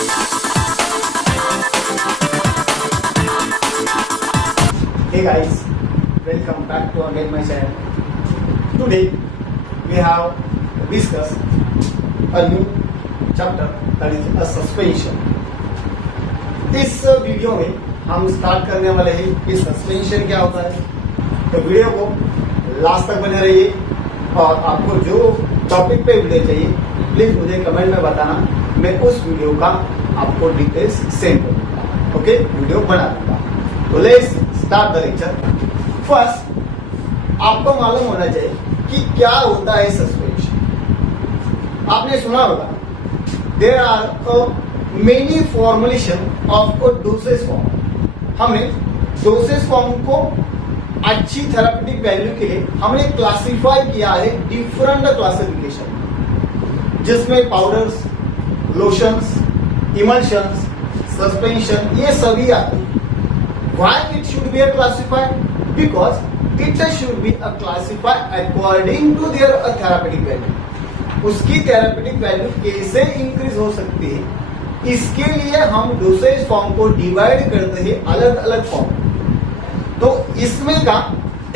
Hey guys, welcome back to again my channel. Today we have discussed a new chapter that is a suspension. इस video में हम start करने वाले हैं कि सस्पेंशन क्या होता है. तो वीडियो को लास्ट तक बने रहिए और आपको जो टॉपिक पे वीडियो चाहिए प्लीज मुझे कमेंट में बताना. मैं उस वीडियो का आपको डिटेल्स सेंड करूंगा. ओके, वीडियो बना दूंगा. तो let's start the lecture. First आपको मालूम होना चाहिए कि क्या होता है सस्पेंशन. आपने सुना होगा there are many formulation of a dosage form. हमने डोसेज फॉर्म को अच्छी थेरापेटिक वैल्यू के लिए हमने क्लासिफाई किया है डिफरेंट क्लासिफिकेशन, जिसमें पाउडर्स, लोशंस, इमल्शंस, सस्पेंशन ये सभी आते हैं. Why it should be classified? Because it should be classified according to their therapeutic value. उसकी थेरापेटिक वैल्यू कैसे इंक्रीज हो सकती है, इसके लिए हम डोसेज फॉर्म को डिवाइड करते हैं अलग अलग फॉर्म. तो इसमें का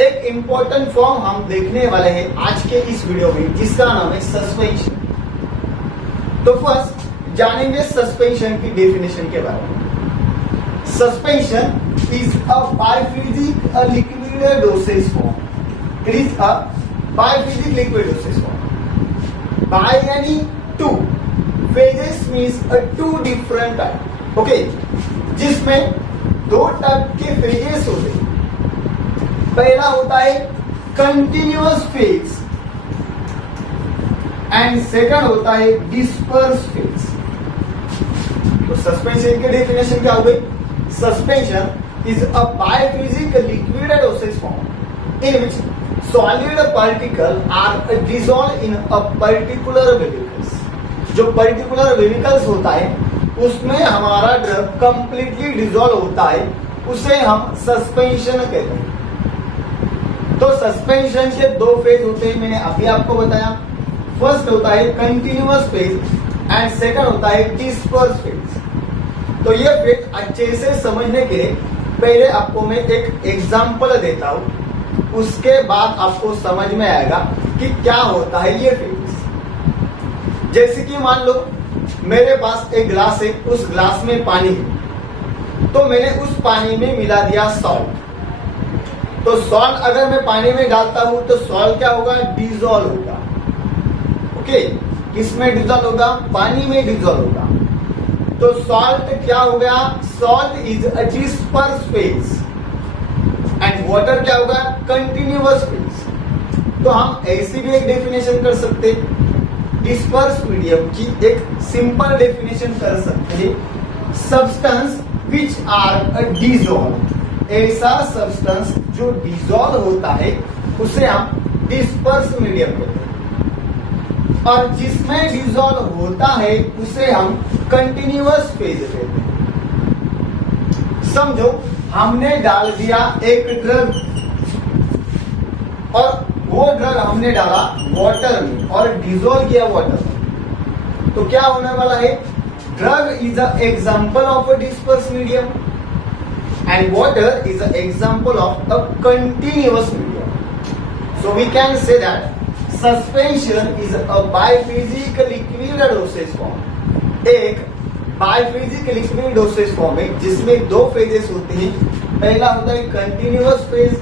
एक इंपॉर्टेंट फॉर्म हम देखने वाले हैं आज के इस वीडियो में, जिसका नाम है सस्पेंशन. तो फर्स्ट जानेंगे सस्पेंशन की डेफिनेशन के बारे में. Suspension is a biphasic liquid dosage form. It is a biphasic liquid dosage form. By any two phases means a two different type. Okay, जिसमें दो टाइप के फेजेस होते हैं. पहला होता है कंटिन्यूअस फेज एंड सेकंड होता है डिस्पर्स फेज. तो सस्पेंशन की डेफिनेशन क्या हो गई? Suspension is a biphasic liquid dosage form in which solid particles are dissolved in a particular vehicles. जो particular vehicles होता है उसमें हमारा ड्रग completely dissolve होता है, उसे हम सस्पेंशन कहते हैं. तो सस्पेंशन के दो फेज होते हैं, मैंने अभी आपको बताया. फर्स्ट होता है कंटिन्यूअस फेज एंड सेकंड होता है डिस्पर्स फेज. तो ये फेज अच्छे से समझने के लिए पहले आपको मैं एक एग्जांपल देता हूं, उसके बाद आपको समझ में आएगा कि क्या होता है ये फेज. जैसे कि मान लो मेरे पास एक ग्लास है, उस ग्लास में पानी है, तो मैंने उस पानी में मिला दिया सॉल्ट. तो सॉल्ट अगर मैं पानी में डालता हूं तो सॉल्ट क्या होगा? डिजोल्व होगा. ओके, किसमें डिजोल्व होगा? पानी में डिजोल्व होगा. तो सॉल्ट क्या हो गया? Salt is a disperse phase and water क्या होगा? Continuous phase. तो हम ऐसी भी एक डेफिनेशन कर सकते हैं, डिस्पर्स मीडियम की एक सिंपल डेफिनेशन कर सकते हैं, सब्सटेंस विच आर डिजोल्व. ऐसा सब्सटेंस जो डिजोल्व होता है उसे हम डिस्पर्स मीडियम कहते हैं, और जिसमें डिजोल्व होता है उसे हम कंटिन्यूअस फेज कहते हैं. समझो हमने डाल दिया एक ड्रग और वो ड्रग हमने डाला वाटर में और डिजोल्व किया वाटर में. तो क्या होने वाला है? Drug is a example of a disperse medium and water is a example of a continuous medium. So we can say that suspension is a biphasic liquid dosage form. एक biphasic liquid dosage form है जिसमें दो phases होते हैं. पहला होता है continuous phase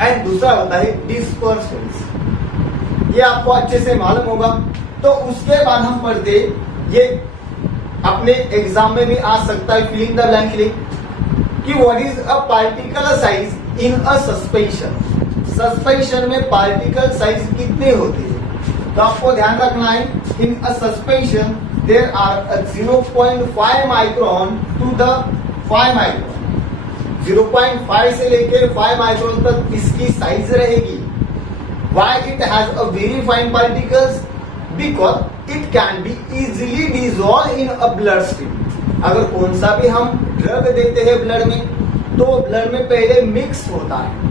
and दूसरा होता है डिस्पर्स फेज. ये आपको अच्छे से मालूम होगा. तो उसके बाद हम पढ़ते, ये अपने एग्जाम में भी आ सकता है फिलिंग द ब्लैंक के लिए, कि what is a particle size in a suspension. Suspension में पार्टिकल साइज कितने होते हैं? तो आपको ध्यान रखना है, in a suspension there are 0.5 micron to the 5 micron. 0.5 से लेकर 5 माइक्रोन तक इसकी साइज रहेगी. Why it has a very fine particles? Because it can be easily dissolve in a blood stream. अगर कौन सा भी हम ड्रग देते हैं ब्लड में, तो ब्लड में पहले मिक्स होता है.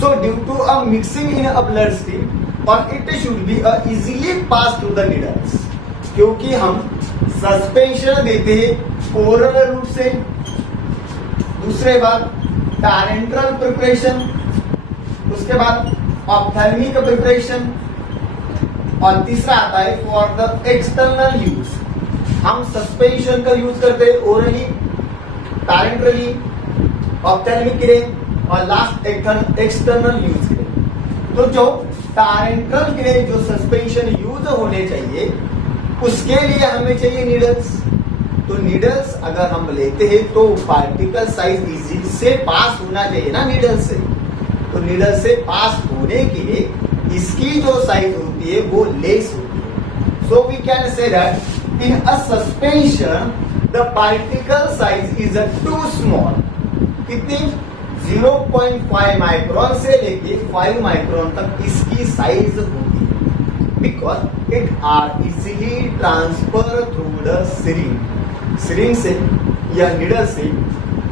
So due to a mixing in a blood stream, or it should be easily passed through the needles. क्योंकि हम सस्पेंशन देते हैं ओरल रूट से, दूसरे बात पैरेंटल प्रिपरेशन, उसके बाद ऑप्थेल्मिक प्रिपरेशन, और तीसरा आता है फॉर द एक्सटर्नल यूज। हम सस्पेंशन का यूज करते हैं ओरली, पैरेंटली, ऑप्थेल्मिक के लिए, और लास्ट एक्सटर्नल यूज के लिए। तो जो पैरेंटल के लिए जो सस्पेंशन यूज होने चाहिए उसके लिए हमें चाहिए नीडल्स। तो नीडल्स अगर हम लेते हैं तो पार्टिकल साइज इजी से पास होना चाहिए ना नीडल से। तो नीडल से पास होने के लिए इसकी जो साइज होती है वो लेस होती है। So we can say that in a suspension the particle size is too small. कितनी? 0.5 माइक्रोन से लेके 5 माइक्रोन तक इसकी साइज होगी, because it are easily transfer through the syringe. Syringe से या निडल से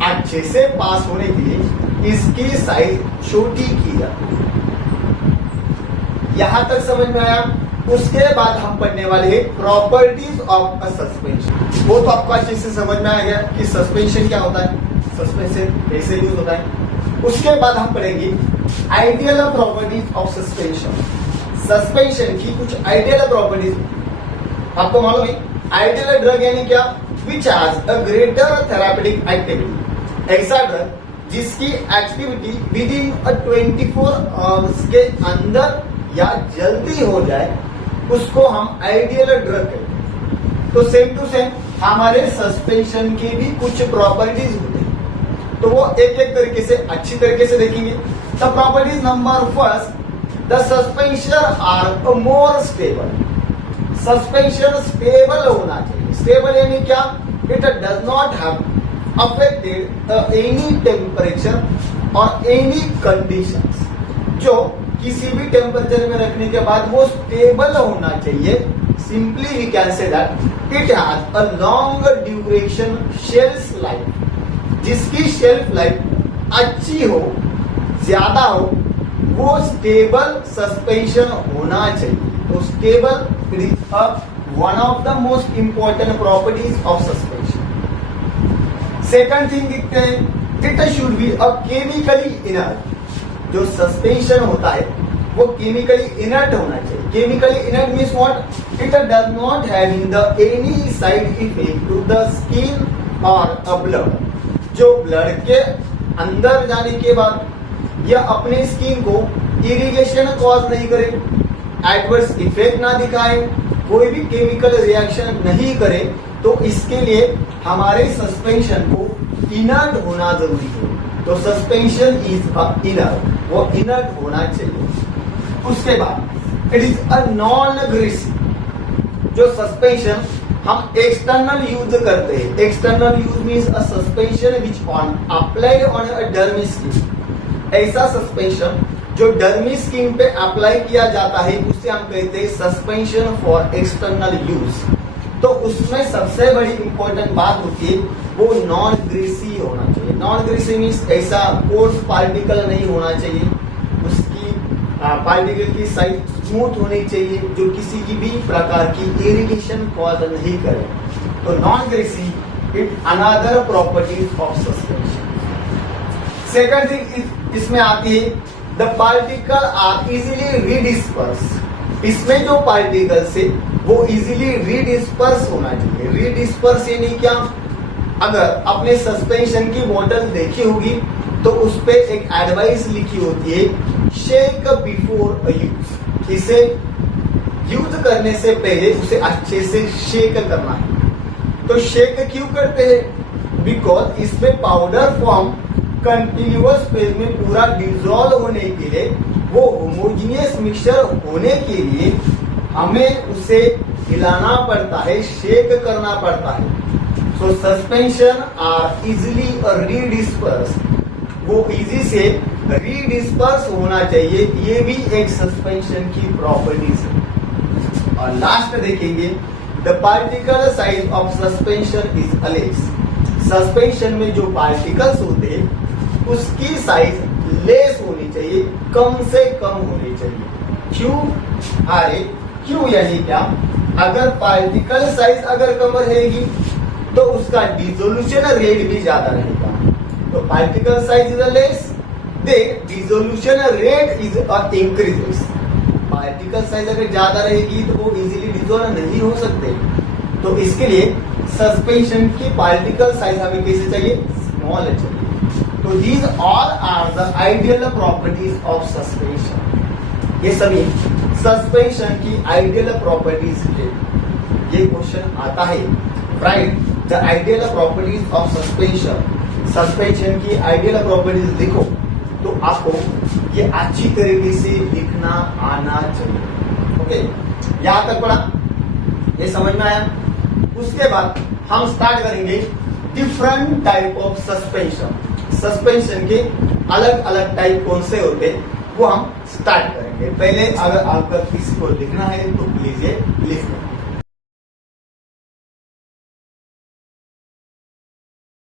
अच्छे से पास होने के लिए इसकी साइज छोटी की जाती है। यहां तक समझ में आया? उसके बाद हम पढ़ने वाले हैं प्रॉपर्टीज ऑफ अ सस्पेंशन। वो तो आपको अच्छे से समझ में आ गया कि सस्पेंशन क्या होता है, सस्पेंशन कैसे यूज होता है। उसके बाद हम पढ़ेंगे ideal properties of suspension. Suspension की कुछ आइडियल प्रॉपर्टीज आपको मालूम है। आइडियल ड्रग यानी क्या? Which has a greater therapeutic activity. ऐसा ड्रग जिसकी एक्टिविटी विद इन 24 आवर्स के अंदर या जल्दी हो जाए उसको हम आइडियल ड्रग कहते हैं। तो सेम टू सेम हमारे सस्पेंशन की भी कुछ प्रॉपर्टीज होते हैं, तो वो एक एक तरीके से अच्छी तरीके से देखेंगे। The properties number first, the suspension are more stable. Suspension stable होना चाहिए। स्टेबल यानी क्या? It does not have affected any temperature और एनी कंडीशंस। जो किसी भी टेम्परेचर में रखने के बाद वो स्टेबल होना चाहिए। Simply we can say that it has a long duration shelf life. जिसकी शेल्फ लाइफ अच्छी हो, ज्यादा हो, वो स्टेबल सस्पेंशन होना चाहिए। तो stable is one of the most important properties of suspension. Second thing देखते हैं, it should be a chemically inert. जो सस्पेंशन होता है वो केमिकली इनर्ट होना चाहिए। Chemically inert means what? It does not having the any side effect to the skin और a blood. जो ब्लड के अंदर जाने के बाद या अपने स्किन को इरिगेशन कॉज नहीं करे, एडवर्स इफेक्ट ना दिखाए, कोई भी केमिकल रिएक्शन नहीं करे, तो इसके लिए हमारे सस्पेंशन को इनर्ट होना जरूरी है। तो सस्पेंशन इज इनर्ट, वो इनर्ट होना चाहिए। उसके बाद it is a non greasy. जो सस्पेंशन हम एक्सटर्नल यूज करते हैं, external use means a suspension which on applied on a Dermi skin. ऐसा सस्पेंशन जो डर्मी स्किन पे अप्लाई किया जाता है उसे हम कहते हैं सस्पेंशन फॉर एक्सटर्नल यूज। तो उसमें सबसे बड़ी इंपॉर्टेंट बात होती है वो नॉन ग्रीसी होना चाहिए। नॉन ग्रीसी मीन्स ऐसा कोर्स पार्टिकल नहीं होना चाहिए, उसकी पार्टिकल की साइज स्मूथ होनी चाहिए, जो किसी की भी प्रकार की इरिगेशन कॉज नहीं करे। तो non greasy it another properties of suspension. Second thing इसमें आती है द पार्टिकल आर इजीली रीडिस्पर्स। इसमें जो पार्टिकल्स है वो इजीली रीडिस्पर्स होना चाहिए। रीडिस्पर्स यानी क्या? अगर आपने सस्पेंशन की बोतल देखी होगी तो उस पे एक एडवाइस लिखी होती है शेक बिफोर यूज। इसे यूज करने से पहले उसे अच्छे से शेक करना है। तो शेक क्यों करते हैं? बिकॉज इसमें पाउडर फॉर्म कंटिन्यूअस फेज में पूरा डिजोल्व होने के लिए, वो होमोजीनियस मिक्सचर होने के लिए हमें उसे हिलाना पड़ता है, शेक करना पड़ता है। सो सस्पेंशन आर इजिली रीडिस्पर्स। वो इजी से रीडिस्पर्स होना चाहिए, ये भी एक सस्पेंशन की प्रॉपर्टीज है। और लास्ट देखेंगे the particle size of suspension is less. Suspension में जो पार्टिकल्स होते हैं उसकी साइज लेस होनी चाहिए, कम से कम होनी चाहिए। क्यों? अरे क्यों यानी क्या? अगर पार्टिकल साइज अगर कम रहेगी तो उसका डिसोल्यूशन रेट भी ज्यादा रहेगा। तो particle size is less, they dissolution rate is increases. Particle size अगर ज्यादा रहेगी तो वो इजीली डिसोल्व नहीं हो सकते। तो इसके लिए सस्पेंशन की पार्टिकल साइज हमें कैसे चाहिए, स्मॉल चाहिए। तो these all are the ideal properties of suspension. ये सभी सस्पेंशन की आइडियल प्रॉपर्टीज है। ये क्वेश्चन आता है, right the ideal properties of suspension. Suspension की आइडियल प्रॉपर्टीज लिखो। तो आपको ये अच्छी तरीके से लिखना आना चाहिए। ओके, यहां तक पढ़ा, ये समझ में आया। उसके बाद हम स्टार्ट करेंगे different type of suspension. Suspension के अलग अलग टाइप कौन से होते हैं वो हम स्टार्ट करेंगे। पहले अगर आपका किसी को लिखना है तो प्लीज ये लिख लो।